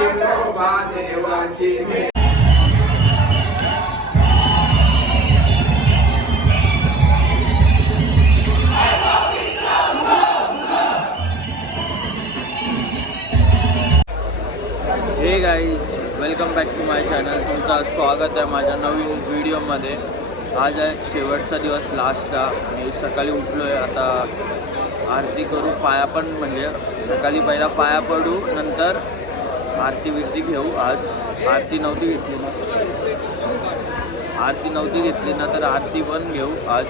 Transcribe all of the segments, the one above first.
शिवबा देवाची hey guys, welcome back to my channel. तुमचं स्वागत आहे माझ्या नवीन व्हिडिओमध्ये. आज आहे शेवटचा दिवस, लास्टचा. मी सकाळी उठलो आहे. आता आरती करू, पाया पण म्हणजे सकाळी पहिला पाया पडू, नंतर आरती बिरती घेऊ. आज आरती नव्हती घेतली ना तर आरती पण घेऊ आज.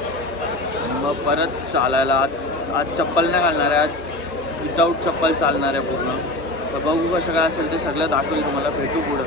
मग परत चालायला आज चप्पल नाही घालणार आहे. आज विदाऊट चप्पल चालणार आहे पूर्ण. तर बघू कसं काय असेल ते सगळं दाखवेल तुम्हाला. भेटू पुढं.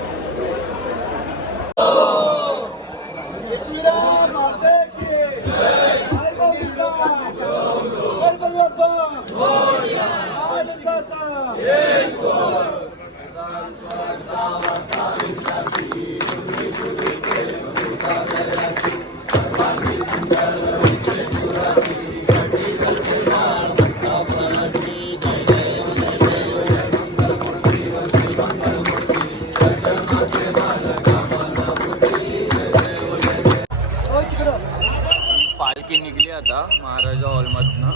पालखी निघली आता महाराजा हॉलमधनं.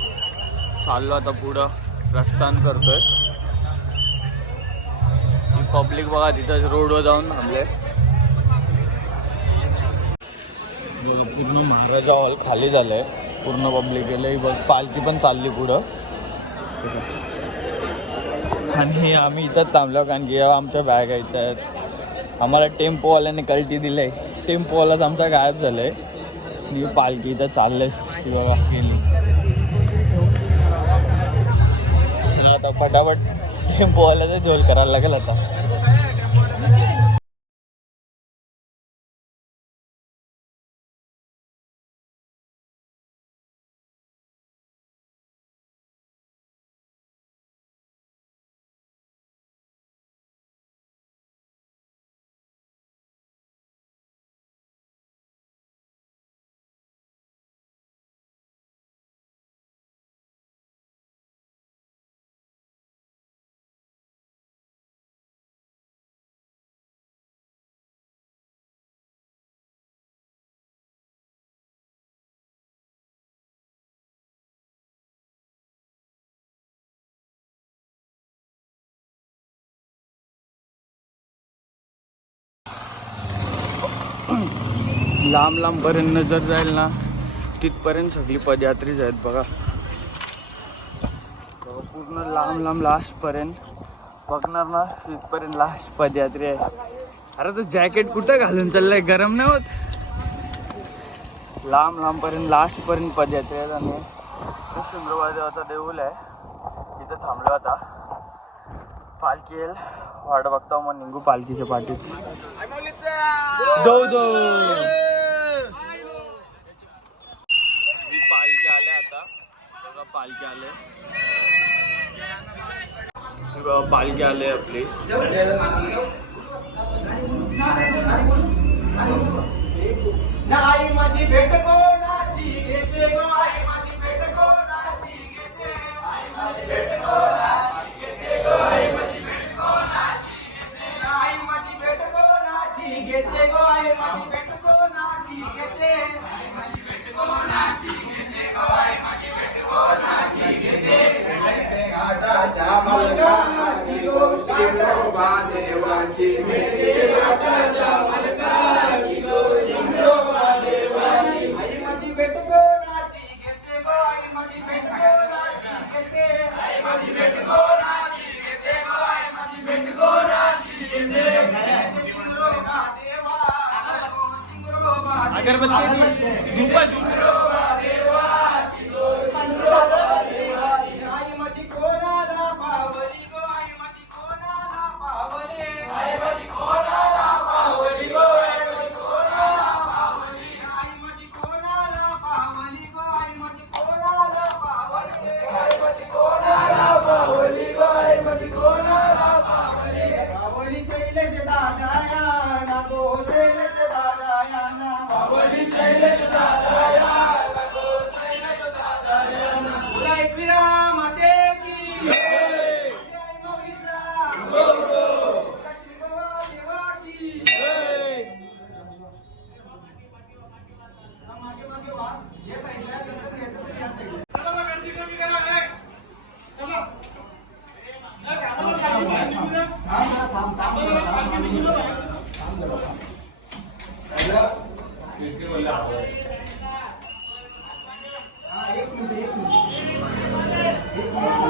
चाललो आता पुढं, प्रस्थान करतोय. पब्लिक बघा तिथं रोडवर जाऊन थांबले. पूर्ण महाराजा हॉल खाली झालंय, पूर्ण पब्लिक गेले. बघ पालखी पण चालली पुढं. आणि आम्ही इथंच थांबलो कारण की आमच्या बॅग आहेत. आम्हाला टेम्पोवाल्याने कल्टी दिलंय. टेम्पोवालाच आमचा गायब झालाय. मी पालखी इथं चाललेस बाबा गेली. आता फटाफट टेम्पोवाल्याचा झोल करायला लागेल आता. लांब लांबपर्यंत नजर जाईल ना तिथपर्यंत सगळी पदयात्रीच आहेत बघा. पूर्ण लांब लास्टपर्यंत बघणार ना तिथपर्यंत लास्ट पदयात्री आहे. अरे तो जॅकेट कुठं घालून चाललंय, गरम नाही होत? लांबपर्यंत लास्टपर्यंत पदयात्री आहेत. आणि सिंधुबा देवाचा देऊळ आहे, इथं थांबलो आता. पालखी येईल, वाट बघता. मग निघू पालखीच्या पाठीच. पालखी आले आता बघा. पालखी आले आपली. आई माझी भेट कोणाची घेते गो, आई माझी भेट कोणाची घेते, आई माझी भेट कोणाची घेते गो, आई माझी भेट कोणाची घेते, आई माझी भेट कोणाची घेते गो, आई माझी भेट कोणाची घेते, आई माझी भेट कोणाची घेते गो, आई माझी भेट कोणाची घेते. भेटते घाटाच्या मलकाची गो, शिवबा देवाची. भेटते घाटाच्या मलकाची गो, शिवबा देवाची. आई माझी भेट कोणाची घेते गो, आई माझी भेट कोणाची घेते, आई माझी भेट कोणाची घेते गो, आई माझी भेट कोणाची घेते. अगरबत्ती धूप देवाची गो, शिवबा देवाची. आई माझी कोणाला पावली गो, आई माझी कोणाला पावले, आई माझी कोणाला पावली गो, आई माझी कोणाला पावली, आई माझी कोणाला पावली गो, आई माझी कोणाला पावली, आई माझी कोणाला पावली गो, आई माझी कोणाला पावली. पावली शैलेश दादा या ना गो, शैलेश दादा या ना, पावली शैलेश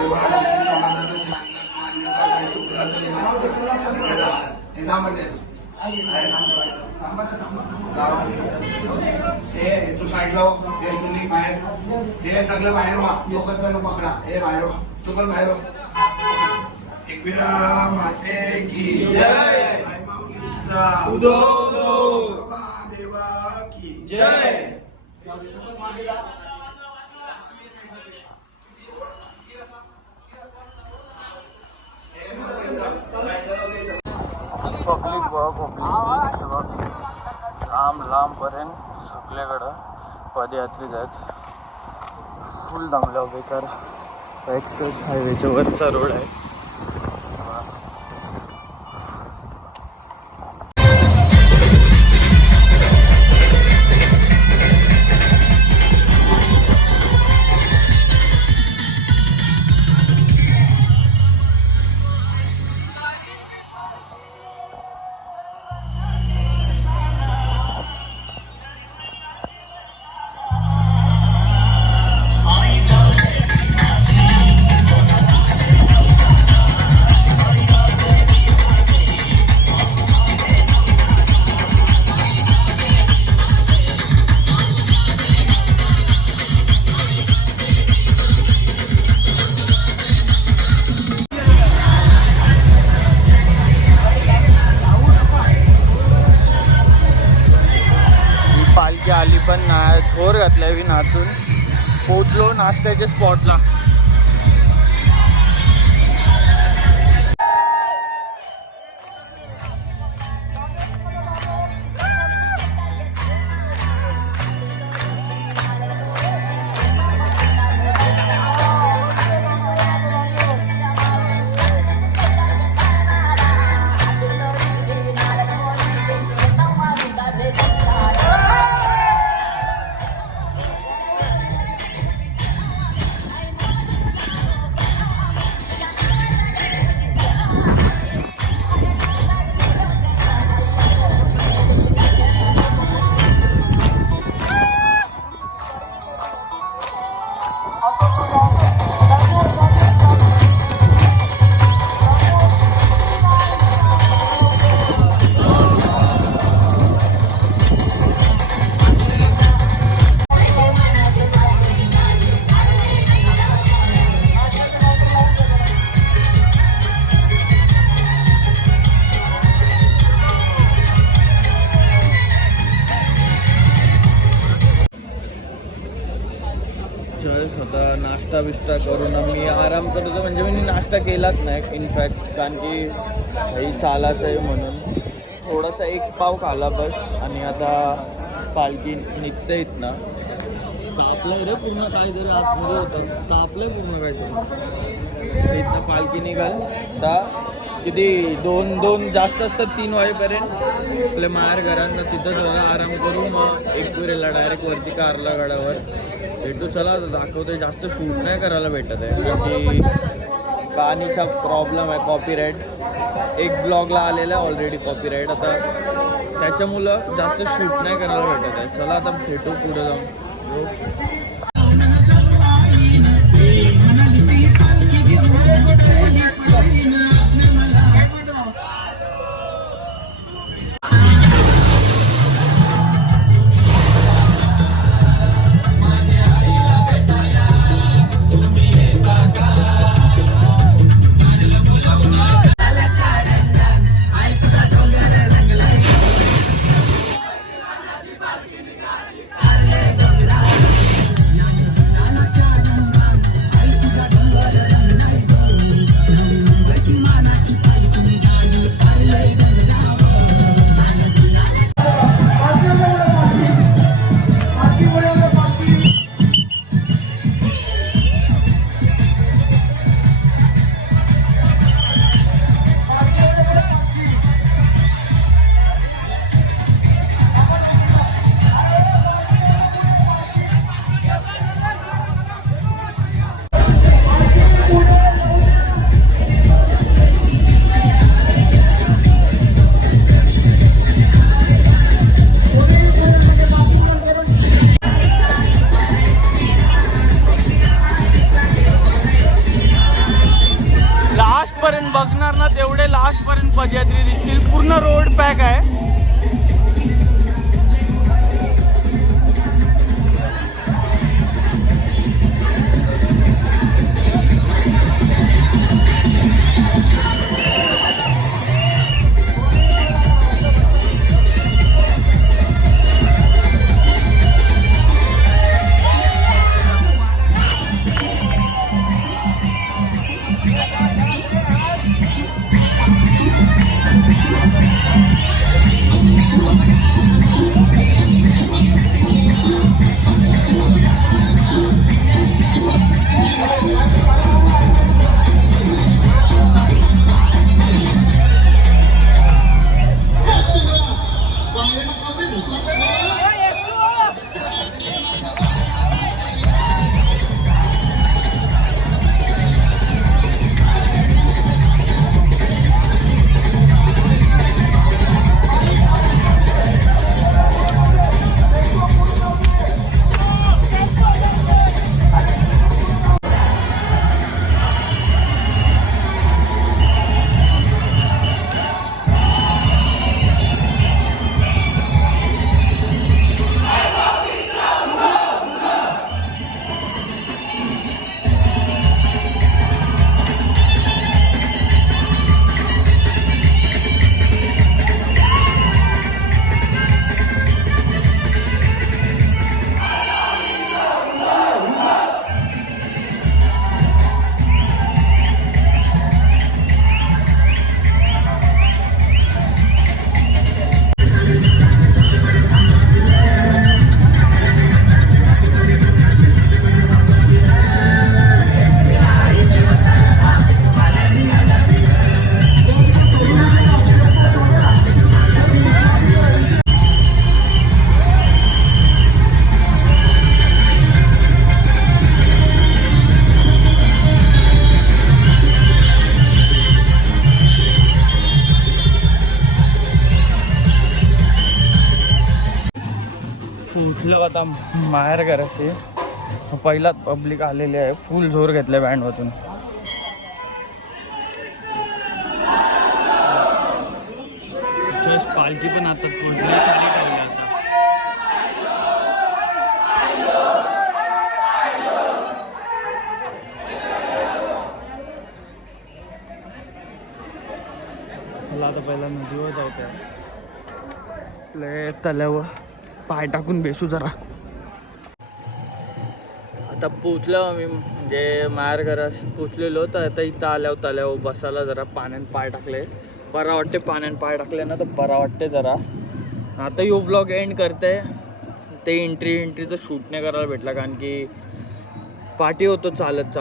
देवा श्री समाधान शांतस मान्यता काही चुकलं असेल हे थांबते हे तू साईडला हे तुम्ही बाहेर हे सगळं बाहेर व्हा लोकच पकडा हे बाहेर व्हा तू पण बाहेर व्हा एकविरा माते की जय आई माऊलीचा उदो देवा की जय पब्लिक लांब पर्यंत सगळ्याकडं पदयात्रीत आहेत. फुल दमल्या बेकार एक्सप्रेस हायवेच्या वरचा रोड आहे. पालखी आली पण झोर घातल्या मी नाचून पोचलो नाश्त्याच्या स्पॉटला. होता नाश्ता बिष्टा करून मी आराम करत होतो. म्हणजे मी नाश्ता केलाच नाही इनफॅक्ट, कारण की काही चालायचं आहे म्हणून थोडासा एक पाव खाला बस. आणि आता पालखी निघते इथनं. तापलं रे पूर्ण काहीतरी आतमध्ये होतं, तापलं पूर्ण काहीतरी. इथनं पालखी निघाल तर किती दोन जास्त असतात 3 वाजेपर्यंत आपल्या माहेर घरांना तिथं थोडा आराम करू. मग एकविरेला डायरेक्ट वरती कारला गडावर भेटू. चला आता दाखवते. जास्त शूट नाही करायला भेटत आहे कारण की कहाणीचा प्रॉब्लेम आहे कॉपीराईट. एक ब्लॉगला आलेला आहे ऑलरेडी कॉपीराईट. आता त्याच्यामुळं जास्त शूट नाही करायला भेटत आहे. चला आता भेटू पुढे जाऊन. पदयात्री दिसतील. पूर्ण रोड पॅक आहे. उठलो आता बाहेर घराशी. पहिलाच पब्लिक आलेली आहे. फुल जोर घेतले बँडमधून. जस्ट पालखी पण आता पुढे खाली ठेवली आता. चला आता पहिला नदीवर जायचं आहे. आपल्या तल्यावर पाय टाकून बेसू जरा. आता पोचलो आम्ही, म्हणजे माहेर घरात पोचलेलो. तर आता इथं आल्यावर तल्यावर बसायला जरा पाण्यात पाय टाकले. बरा वाटते पाण्यात पाय टाकले ना, तर बरा वाटते जरा. आता यो व्लॉग एंड करते. ते एंट्रीचं शूट नाही करायला भेटला कारण की पार्टी होतो चालत.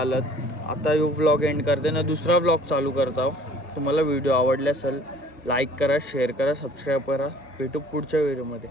आता यो व्लॉग एंड करते ना, दुसरा व्लॉग चालू करतो. तुम्हाला व्हिडिओ आवडला असेल लाईक करा, शेअर करा, सबस्क्राईब करा. भेटू पुढच्या व्हिडिओमध्ये.